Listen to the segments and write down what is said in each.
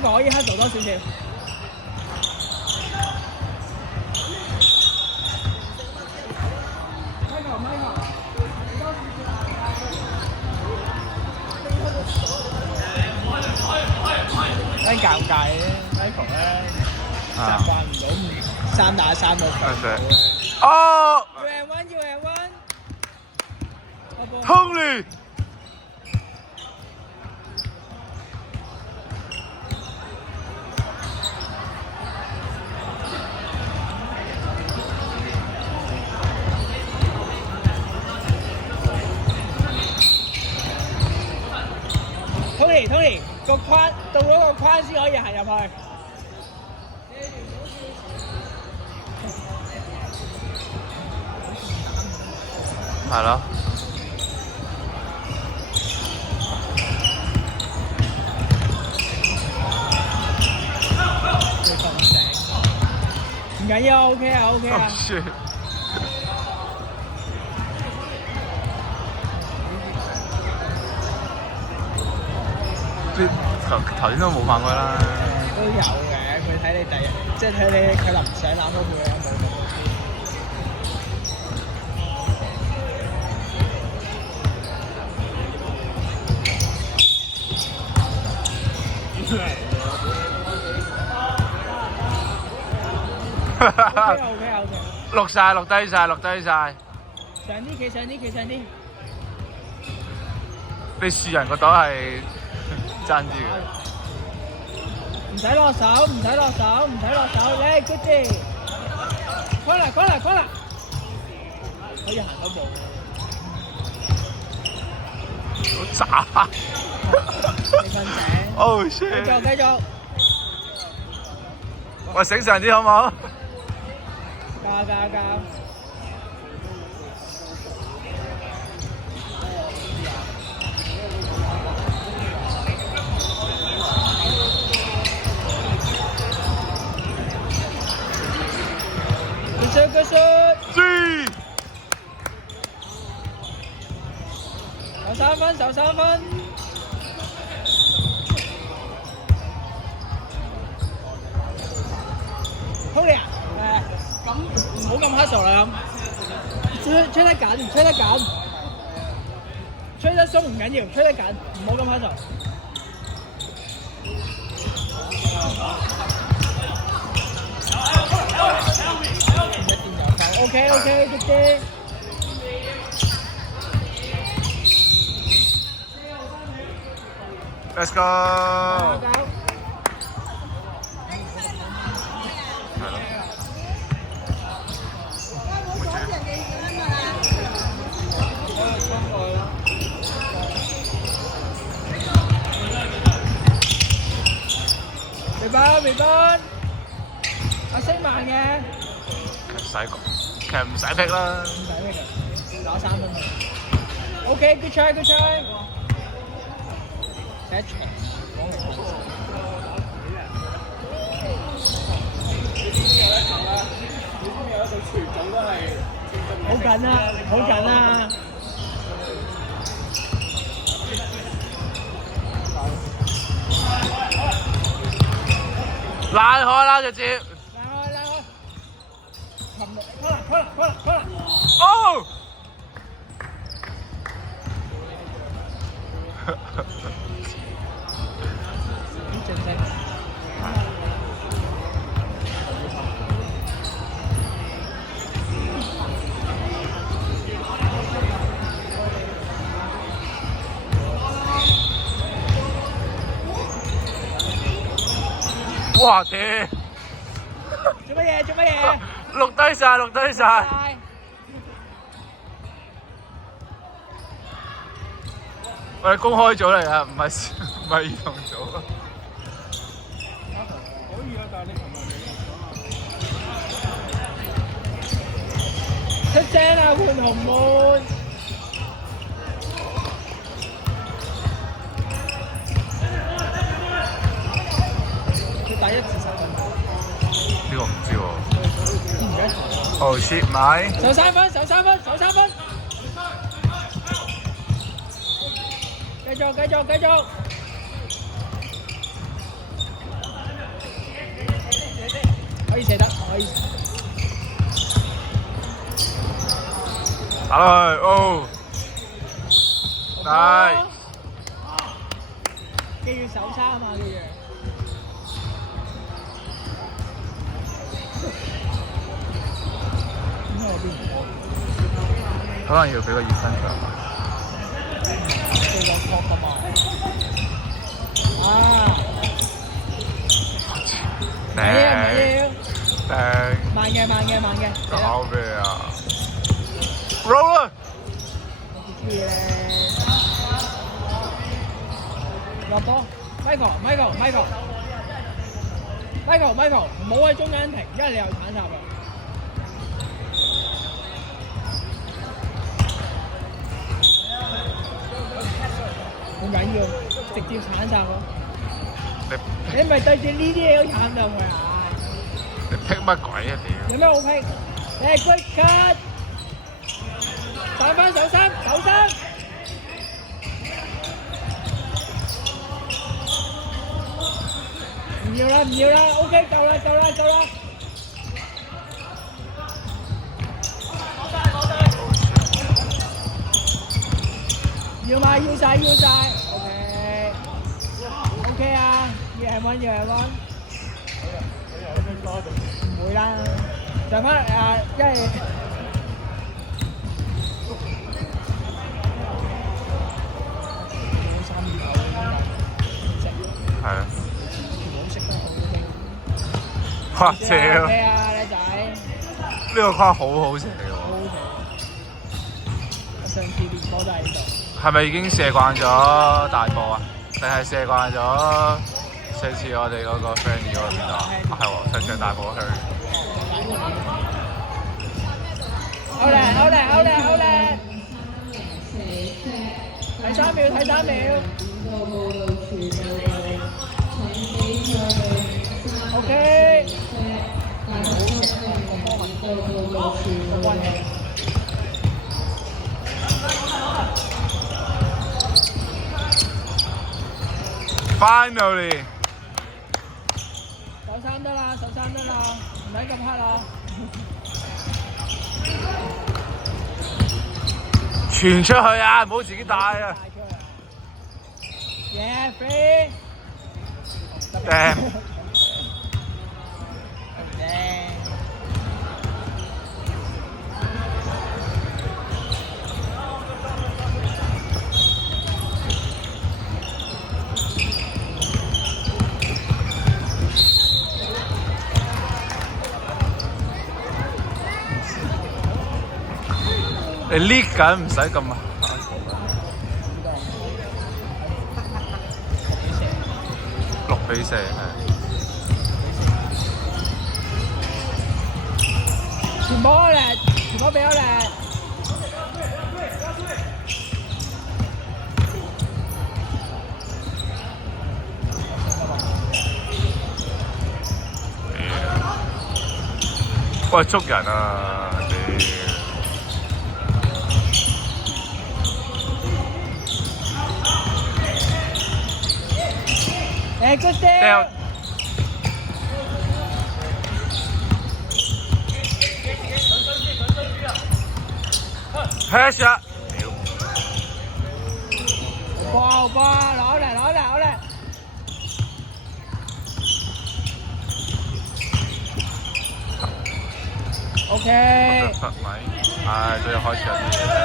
個可以黑做多少少。真尷尬嘅 ，Michael 咧習慣唔到3打3個球。哦 ，You and one, you and one。Tony。Tony，個框到嗰個框先可以行入去。係咯。唔緊要 ，OK 啊，OK 啊。頭先都冇犯規啦。都有嘅，佢睇你第日，即係睇你佢臨上籃嗰邊有冇。OK。錄晒，錄低晒，錄低晒。上啲，企上啲，企上啲。你樹人個袋係爭啲嘅。唔使落手，唔使落手，唔使落手，你 good 啲。corner，可以行嗰步。好渣。你瞓醒。Oh shit！ 繼續。喂，醒上啲好唔好？教。Good shot。3。守3分。Tony 啊，咁唔好咁 hustle 啦咁，吹得緊，吹得鬆唔緊要，吹得緊，唔好咁 hustle。OK， good 啲。Let's go。微班，阿星慢嘅。其實唔使劈啦。唔使劈嘅，攞3分。OK，good try。一場。好緊啊！爛開啦直接。爛開。可能。哦！正正。哇屌！做乜嘢？錄低晒。我哋公開組嚟㗎，唔係兒童組啊。可以啊，但係你琴日出聲啊，換紅門。佢第一次失分。呢個唔知喎。Oh shit！ 買。守3分。繼續。以射得，可以。打落去，哦，大，記住手叉啊嘛，記住。點解我邊？可能要俾個熱身佢。對個確㗎嘛。啊！唔要。慢嘅。搞咩啊 ？roll 啊！落波 ，Michael，唔好喺中間停，因為你有鏟插㗎。唔緊要，直接鏟插咯。你咪對住呢啲嘢都鏟到佢啊！你劈乜鬼啊屌！有咩好劈？你係 good cut， 上翻手身。唔要啦 ，OK， 夠啦。要晒 ，OK 啊，要係溫。唔會啦，上翻啊，因為係啊。冇識得好嘅。哇！屌！咩啊，靚仔？呢個框好射喎。好射！我上次練波都喺呢度。係咪已經射慣咗大波啊？定係射慣咗上次我哋嗰個 friend 嗰個邊度啊？係喎，上大波去。好靚！睇3秒。OK。Finally。手三得啦，唔使咁黑啦。傳出去啊！唔好自己帶啊！ Yeah, free。Damn。你 lead 緊唔使咁啊！6-4係。傳波嚟，傳波俾我嚟。喂，捉人啊！good steal。Headshot。哇！攞嚟。OK。得咪？唉，都要開始有啲嘢睇啦。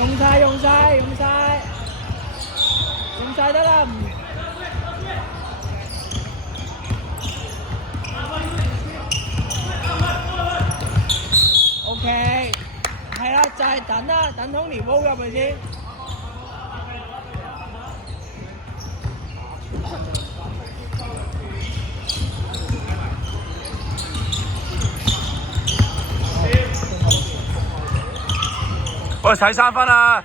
用晒得啦。OK， 係啦，就係等啦，等 Tony roll 入去先。喂，睇3分啊！